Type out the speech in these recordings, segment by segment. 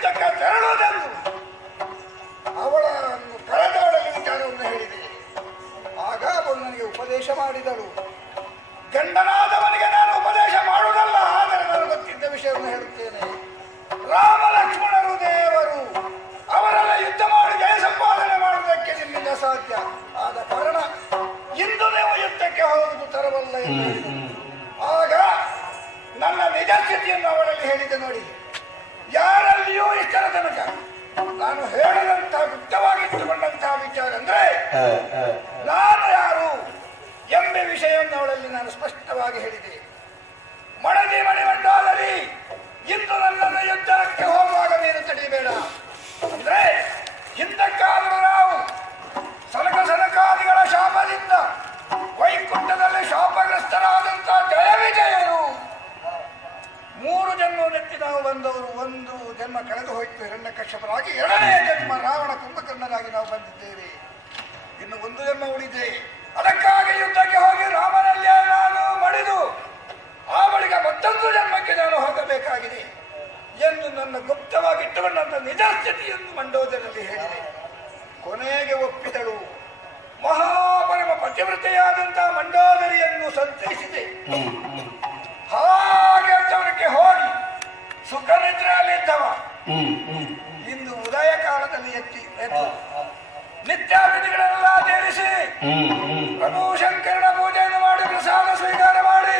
ಬಳಿಕ ಯುದ್ಧಕ್ಕೆ ತೆರಳುವುದೆಂದು ಅವಳನ್ನು ಕಳೆದಾಡಲು ವಿಚಾರವನ್ನು ಹೇಳಿದೆ. ಆಗ ಅವಳು ನನಗೆ ಉಪದೇಶ ಮಾಡಿದಳು. ಗಂಡನಾದವನಿಗೆ ನಾನು ಉಪದೇಶ ಮಾಡುವುದಲ್ಲ, ಆದರೆ ನಾನು ಗೊತ್ತಿದ್ದ ವಿಷಯವನ್ನು ಹೇಳುತ್ತೇನೆ. ರಾಮ ಲಕ್ಷ್ಮಣರು ದೇವರು, ಅವರನ್ನು ಯುದ್ಧ ಮಾಡಿ ಜಯ ಸಂಪಾದನೆ ಮಾಡುವುದಕ್ಕೆ ನಿಮ್ಮಿಂದ ಸಾಧ್ಯ. ಆದ ಕಾರಣ ಇಂದು ನೀವು ಯುದ್ಧಕ್ಕೆ ಹೋಗುವುದು ತರವಲ್ಲ ಎಂದು ಆಗ ನನ್ನ ನಿಜ ಸ್ಥಿತಿಯನ್ನು ಅವರಲ್ಲಿ ಹೇಳಿದೆ ನೋಡಿ. ಯಾರಲ್ಲಿಯೂ ಇಷ್ಟರ ತನಕ ನಾನು ಹೇಳಿದಂತಹ ಗುಪ್ತವಾಗಿಟ್ಟುಕೊಂಡಂತಹ ವಿಚಾರ ಅಂದ್ರೆ ನಾನು ಯಾರು ಎಂಬ ವಿಷಯವನ್ನು ಅವಳಲ್ಲಿ ನಾನು ಸ್ಪಷ್ಟವಾಗಿ ಹೇಳಿದೆ. ಮಡದಿ ಮಣಿಮಂಡಾಲರಿ ಇಂದು ನನ್ನನ್ನು ಯುದ್ಧಕ್ಕೆ ಹೋಗುವಾಗ ನೀನು ತಡೆಯಬೇಡ ಅಂದ್ರೆ ಹಿಂದಕ್ಕಾದರೂ ನಾವು ಎಂದು ನನ್ನ ಗುಪ್ತವಾಗಿ ಇಟ್ಟುಕೊಂಡಂತ ನಿಜ ಸ್ಥಿತಿಯನ್ನು ಮಂಡೋದರಲ್ಲಿ ಹೇಳಿದೆ. ಕೊನೆಗೆ ಒಪ್ಪಿದಳು. ಮಹಾಪರಮ ಪತಿವ್ರತೆಯಾದಂತಹ ಮಂಡೋದರಿಯನ್ನು ಸಂತೈಸಿದೆ. ಹಾಗೆ ಅಂತವರಿಗೆ ಹೋಗಿ ಸುಖ ನಿದ್ರೆಯಲ್ಲಿದ್ದವ ಇಂದು ಉದಯ ಕಾಲದಲ್ಲಿ ಎತ್ತಿ ಎದ್ದು ನಿತ್ಯಾತಿಥಿಗಳೆಲ್ಲ ಸೇರಿಸಿ ಪ್ರಭು ಶಂಕರನ ಪೂಜೆಯನ್ನು ಮಾಡಿ ಪ್ರಸಾದ ಸ್ವೀಕಾರ ಮಾಡಿ.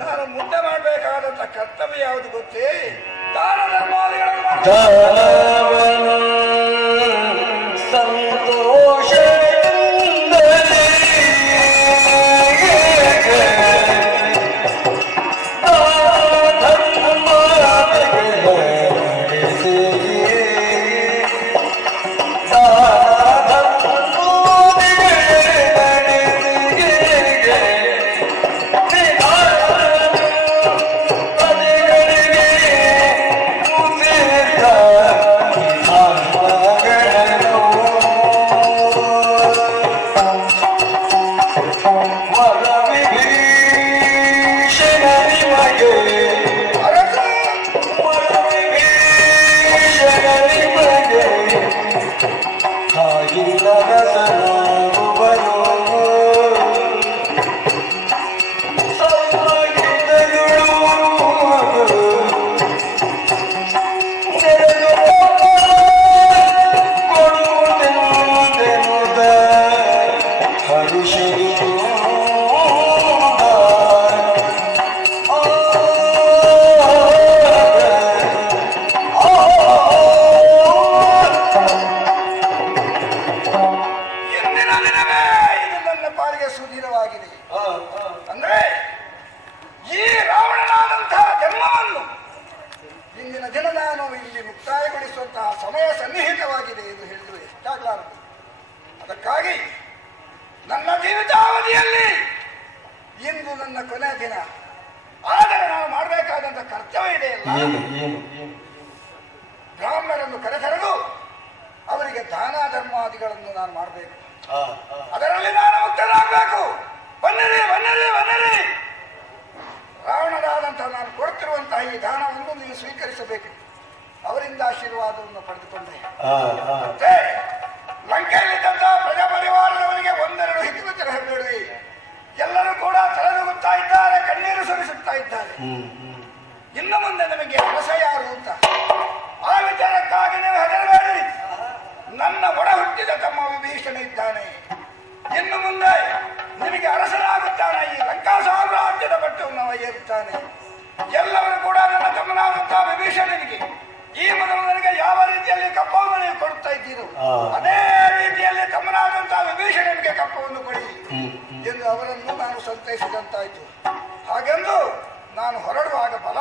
ನಾನು ಮುಂದೆ ಮಾಡಬೇಕಾದಂತ ಕರ್ತವ್ಯ ಯಾವುದು ಗೊತ್ತೇ? ದಾನ ಧರ್ಮಾದಿಗಳನ್ನು ಅದಕ್ಕಾಗಿ ನನ್ನ ಜೀವಿತಾವಧಿಯಲ್ಲಿ ಇಂದು ನನ್ನ ಕೊನೆಯ ದಿನ. ಆದರೆ ನಾವು ಮಾಡಬೇಕಾದಂತ ಕರ್ತವ್ಯ ಇದೆ ಬ್ರಾಹ್ಮಣರನ್ನು ಕರೆತರಲು ಅವರಿಗೆ ದಾನ ಧರ್ಮಾದಿಗಳನ್ನು ನಾನು ಮಾಡಬೇಕು. ಅದರಲ್ಲಿ ನಾನು ಮುಕ್ತರಾಗಬೇಕು ಬನ್ನಿರಿ ಬನ್ನಿರಿ ಬನ್ನಿರಿ. ರಾವಣರಾದಂತಹ ನಾನು ಕೊಡ್ತಿರುವಂತಹ ಈ ದಾನವನ್ನು ನೀವು ಸ್ವೀಕರಿಸಬೇಕು. ಅವರಿಂದ ಆಶೀರ್ವಾದವನ್ನು ಪಡೆದುಕೊಂಡೆ. ಪರಿವಾರದವರಿಗೆ ಒಂದೆರಡು ಹಿತಮಿತರ ಹೇಳಿ ಎಲ್ಲರೂ ಕೂಡ ತಲೆದೂಗುತ್ತಾ ಇದ್ದಾರೆ ಕಣ್ಣೀರು ಸುರಿಸುತ್ತಾ ಇದ್ದಾರೆ. ಇನ್ನು ಮುಂದೆ ನಮಗೆ ಹೊಸ ಯಾರು ಅಂತ? ಆ ವಿಚಾರಕ್ಕಾಗಿ ನೀವು ಹೆದರಬೇಡಿ. ನನ್ನ ಒಡ ಹುಟ್ಟಿದ ತಮ್ಮ ವಿಭೀಷಣ ಇದ್ದಾನೆ. ಇನ್ನು ಮುಂದೆ ನಿಮಗೆ ಅರಸನಾಗುತ್ತಾನೆ. ಈ ಲಂಕಾ ಸಾಮ್ರಾಜ್ಯದ ಪಟ್ಟವನ್ನು ಏರುತ್ತಾನೆ. ಎಲ್ಲರೂ ಕೂಡ ನನ್ನ ತಮ್ಮನಾದಂತಹ ವಿಭೀಷಣನಿಗೆ ಈ ಮೊದಲು ನನಗೆ ಯಾವ ರೀತಿಯಲ್ಲಿ ಕಪ್ಪೌತ ಕಪ್ಪವನ್ನು ಕೊಡ್ತಾ ಇದ್ದೀರೋ. ಅದೇ ರೀತಿಯಲ್ಲಿ ತಮ್ಮನಾದಂತಹ ವಿಭೀಷಣನಿಗೆ ಕಪ್ಪವನ್ನು ಕೊಡಿ. ಎಂದು ಅವರನ್ನು ನಾನು ಸಂತೈಸಿದಂತಾಯ್ತು. ಹಾಗೆಂದು ನಾನು ಹೊರಡುವಾಗ ಬಲ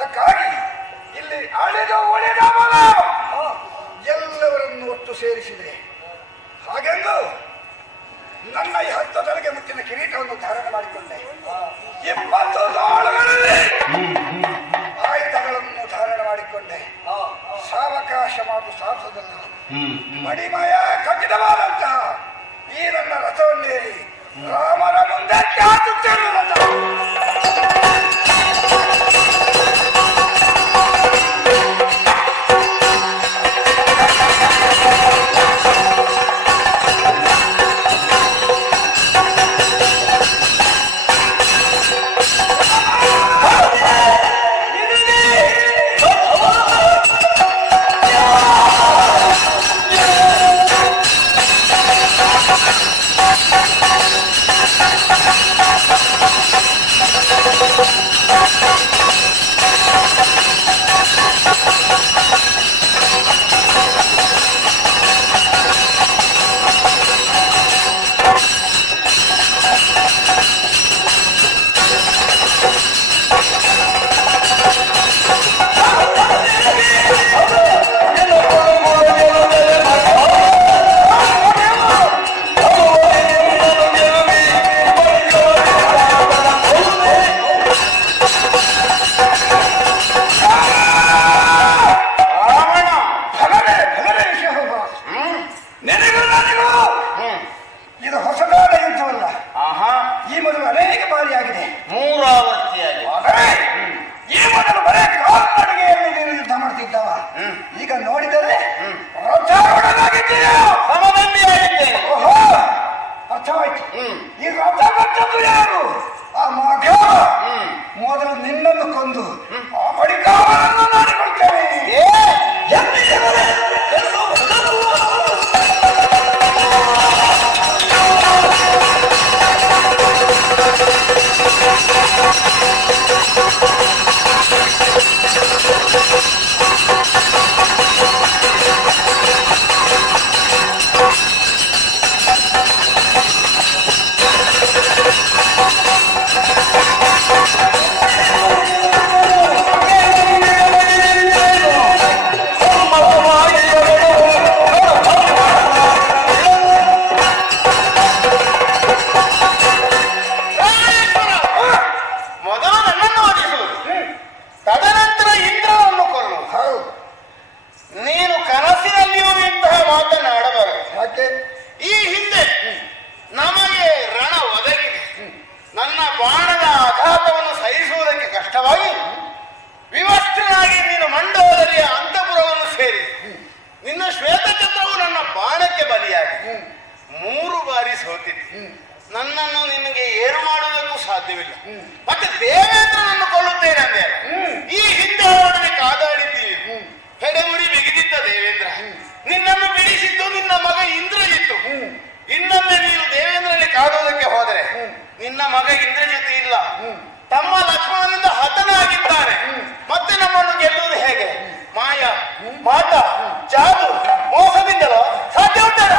ಅದಕ್ಕಾಗಿ ಇಲ್ಲಿ ಅಳಿದು ಉಳಿದವನ ಎಲ್ಲವರನ್ನು ಒಟ್ಟು ಸೇರಿಸಿದೆ. ಹಾಗೆಂದು ನನ್ನ ಈ ಹತ್ತು ತಲೆಗೆ ಮುತ್ತಿನ ಕಿರೀಟವನ್ನು ಧಾರಣ ಮಾಡಿಕೊಂಡೆ. ಇಪ್ಪತ್ತು ತಾಳುಗಳಲ್ಲಿ ಆಯುಧಗಳನ್ನು ಧಾರಣ ಮಾಡಿಕೊಂಡೆ. ಸಾವಕಾಶ ಮಾಡು ಸಾಧದಲ್ಲ ಮಡಿಮಯ ಖಚಿತವಾದಂತಹ ಈ ನನ್ನ ರಥವನ್ನೇರಿ ರಾಮನ ಬಾಣದ ಆಘಾತವನ್ನು ಸಹಿಸುವುದಕ್ಕೆ ಕಷ್ಟವಾಗಿ ವಿವಸ್ತ್ರನಾಗಿ ನೀನು ಮಂಡಲದಲ್ಲಿ ಅಂತಪುರವನ್ನು ಸೇರಿ ನಿನ್ನ ಶ್ವೇತಚಕ್ರವು ನನ್ನ ಬಾಣಕ್ಕೆ ಬಲಿಯಾಗಿ ಮೂರು ಬಾರಿ ಸೋತಿದೆ. ನನ್ನನ್ನು ನಿನಗೆ ಏನು ಮಾಡುವುದಕ್ಕೂ ಸಾಧ್ಯವಿಲ್ಲ. ಮತ್ತೆ ದೇವೇಂದ್ರನನ್ನು ಕೊಲ್ಲುತ್ತೇನೆ ಅಂದೆ? ಈ ಹಿಂದೆ ಅವರೊಡನೆ ಕಾದಾಡಿದ್ದೀವಿ ಹೆಡೆಮುರಿ ಬಿಗಿದಿದ್ದ ದೇವೇಂದ್ರ. ನಿನ್ನನ್ನು ಬಿಡಿಸಿದ್ದು ನಿನ್ನ ಮಗ ಇಂದ್ರಜಿತ್ತು ನಿನ್ನ ಮಗ ಇಂದ್ರಜಿತ್ ಇಲ್ಲ. ತಮ್ಮ ಲಕ್ಷ್ಮಣನಿಂದ ಹತನಾಗಿದ್ದಾನೆ. ಮತ್ತೆ ನಮ್ಮನ್ನು ಗೆಲ್ಲುವುದು ಹೇಗೆ? ಮಾಯ ಮಾಟ ಜಾದು ಮೋಸದಿಂದಲೋ ಸಾಧ್ಯ ಉಂಟಲ್ಲ?